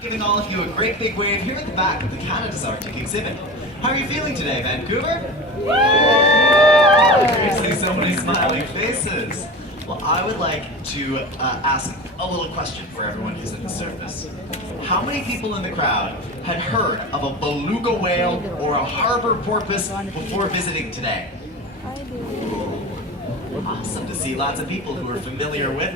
Giving all of you a great big wave here at the back of the Canada's Arctic exhibit. How are you feeling today, Vancouver? Great to see so many smiling faces. Well, I would like to ask a little question for everyone who's at the surface. How many people in the crowd had heard of a beluga whale or a harbor porpoise before visiting today? Awesome to see lots of people who are familiar with.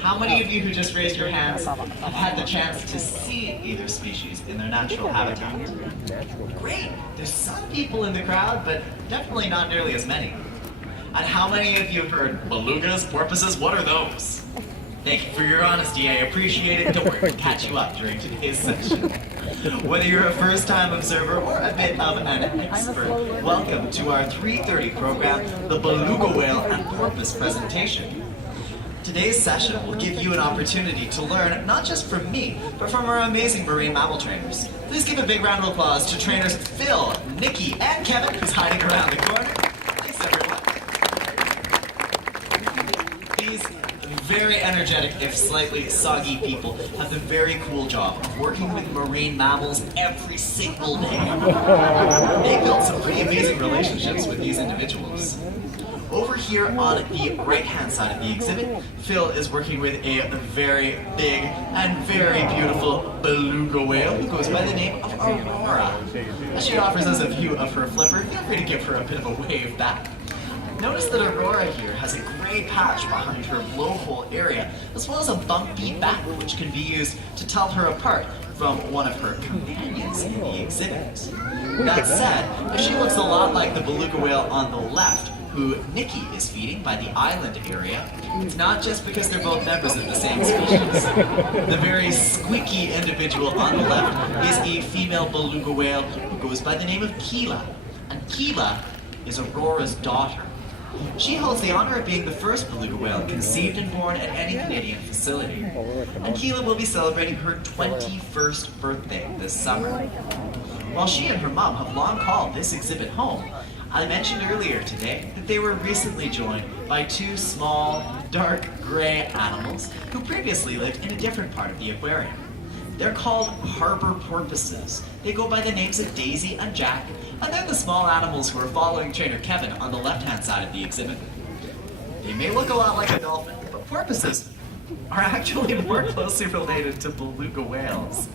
How many of you who just raised your hands have had the chance to see either species in their natural habitat? Great! There's some people in the crowd, but definitely not nearly as many. And how many of you have heard belugas, porpoises? What are those? Thank you for your honesty. I appreciate it. Don't worry, we'll catch you up during today's session. Whether you're a first-time observer or a bit of an expert, welcome to our 3:30 program, the Beluga Whale and Porpoise presentation. Today's session will give you an opportunity to learn not just from me, but from our amazing marine mammal trainers. Please give a big round of applause to trainers Phil, Nikki, and Kevin, who's hiding around the corner. Thanks, everyone. These very energetic, if slightly soggy people have the very cool job of working with marine mammals every single day. They built some pretty amazing relationships with these individuals. Over here on the right-hand side of the exhibit, Phil is working with a very big and very beautiful beluga whale who goes by the name of Aurora. As she offers us a view of her flipper, feel free to give her a bit of a wave back. Notice that Aurora here has a gray patch behind her blowhole area, as well as a bumpy back, which can be used to tell her apart from one of her companions in the exhibit. That said, she looks a lot like the beluga whale on the left, who Nikki is feeding by the island area. It's not just because they're both members of the same species. The very squeaky individual on the left is a female beluga whale who goes by the name of Keela. And Keela is Aurora's daughter. She holds the honor of being the first beluga whale conceived and born at any Canadian facility. And Keela will be celebrating her 21st birthday this summer. While she and her mom have long called this exhibit home, I mentioned earlier today that they were recently joined by two small, dark gray animals who previously lived in a different part of the aquarium. They're called harbor porpoises. They go by the names of Daisy and Jack, and they're the small animals who are following trainer Kevin on the left-hand side of the exhibit. They may look a lot like a dolphin, but porpoises are actually more closely related to beluga whales.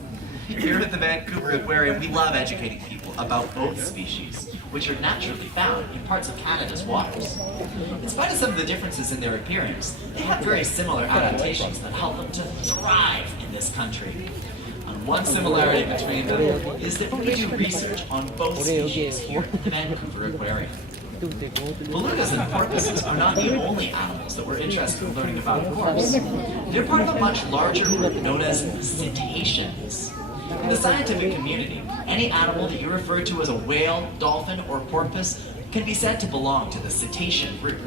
Here at the Vancouver Aquarium, we love educating people about both species, which are naturally found in parts of Canada's waters. In spite of some of the differences in their appearance, they have very similar adaptations that help them to thrive in this country. And one similarity between them is that we do research on both species here at the Vancouver Aquarium. Belugas and porpoises are not the only animals that we're interested in learning about, of course. They're part of a much larger group known as cetaceans. In the scientific community, any animal that you refer to as a whale, dolphin, or porpoise can be said to belong to the cetacean group.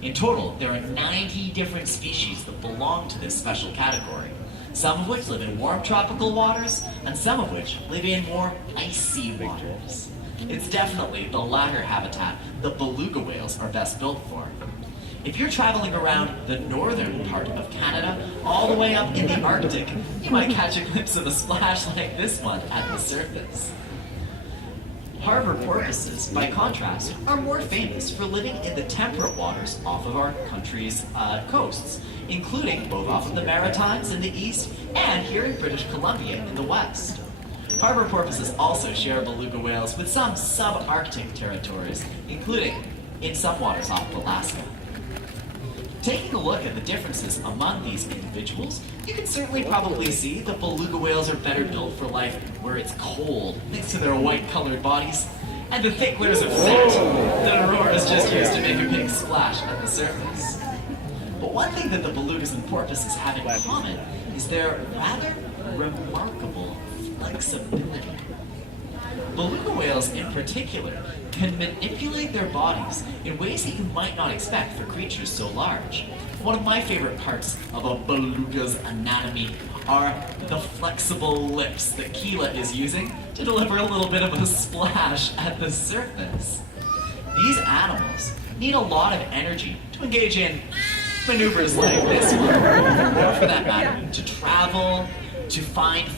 In total, there are 90 different species that belong to this special category, some of which live in warm tropical waters, and some of which live in more icy waters. It's definitely the latter habitat that beluga whales are best built for. If you're traveling around the northern part of Canada, all the way up in the Arctic, you might catch a glimpse of a splash like this one at the surface. Harbor porpoises, by contrast, are more famous for living in the temperate waters off of our country's coasts, including both off of the Maritimes in the east and here in British Columbia in the west. Harbor porpoises also share beluga whales with some subarctic territories, including in some waters off of Alaska. Taking a look at the differences among these individuals, you can certainly probably see that beluga whales are better built for life where it's cold, thanks to their white-colored bodies, and the thick layers of fat that Aurora's just used to make a big splash at the surface. But one thing that the belugas and porpoises have in common is their rather remarkable flexibility. Beluga whales in particular can manipulate their bodies in ways that you might not expect for creatures so large. One of my favorite parts of a beluga's anatomy are the flexible lips that Keela is using to deliver a little bit of a splash at the surface. These animals need a lot of energy to engage in maneuvers like this one, or for that matter, to travel, to find